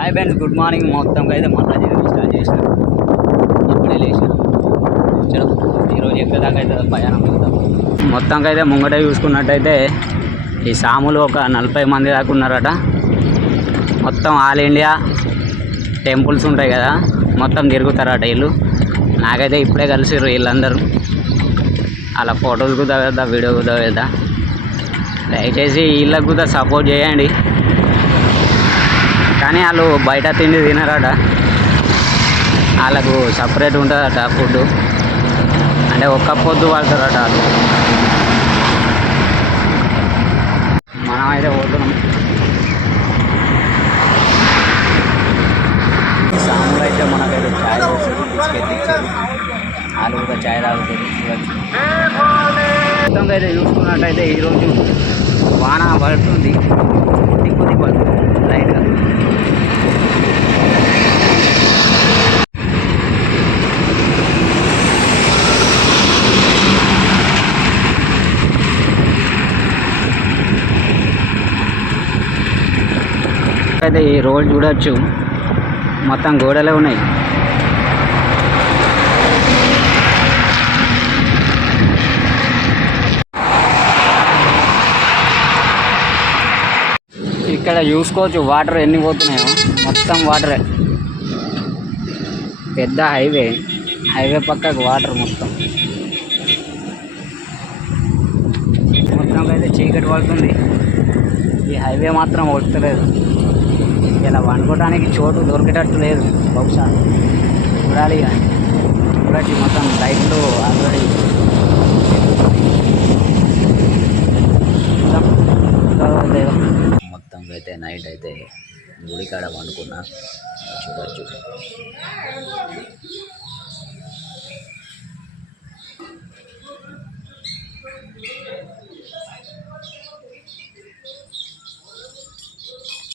Hi friends good morning. మొత్తంగా అయితే మళ్ళా అయితే స్టార్ట్ చేసిన. ఇప్పుడే లేచిన. చలో ఈరోజు ఎక్కడ దాకా అయితే ప్రయాణం వెళ్తాం మొత్తంగా అయితే ముంగట చూసుకున్నట్టయితే ఈ సాములు ఒక నలభై మంది దాకా ఉన్నారట. మొత్తం ఆల్ ఇండియా టెంపుల్స్ ఉంటాయి కదా మొత్తం తిరుగుతారట వీళ్ళు. నాకైతే ఇప్పుడే కలిసిర్రు వీళ్ళందరూ. అలా ఫోటోలు కూడా కదా వీడియో కూడా దయచేసి వీళ్ళకు కూడా సపోర్ట్ చేయండి. కానీ వాళ్ళు బయట తిండి తినరట. వాళ్ళకు సపరేట్ ఉంటుందట ఫుడ్ అంటే ఒక్క పొద్దు పడతారట వాళ్ళు. మనం అయితే పోతున్నాం. సాములు అయితే మనకైతే ఛాయ్ పోసారు బిస్కెట్ ఇచ్చారు. వాళ్ళు కూడా ఛాయ్ తాగుతుంది చూడొచ్చు. మొత్తంగా అయితే చూసుకున్నట్టయితే ఈరోజు వాన పడుతుంది. కొద్ది కొద్ది పడుతుంది. అయితే ఈ రోడ్ చూడొచ్చు మొత్తం గోడలే ఉన్నాయి. ఇక్కడ చూసుకోవచ్చు వాటర్ ఎన్ని పోతున్నాయో. మొత్తం వాటరే. పెద్ద హైవే. హైవే పక్కకు వాటర్ మొత్తం. మొత్తం అయితే చీకటి పడుతుంది. ఈ హైవే మాత్రం వస్తలేదు ఇలా వండుకోవడానికి చోటు దొరికేటట్టు లేదు బహుశా. చూడాలి చూడండి మొత్తం లైట్లు ఆల్రెడీ మొత్తం అయితే నైట్ అయితే గుడి కాడ వండుకున్నా. చూడచ్చు.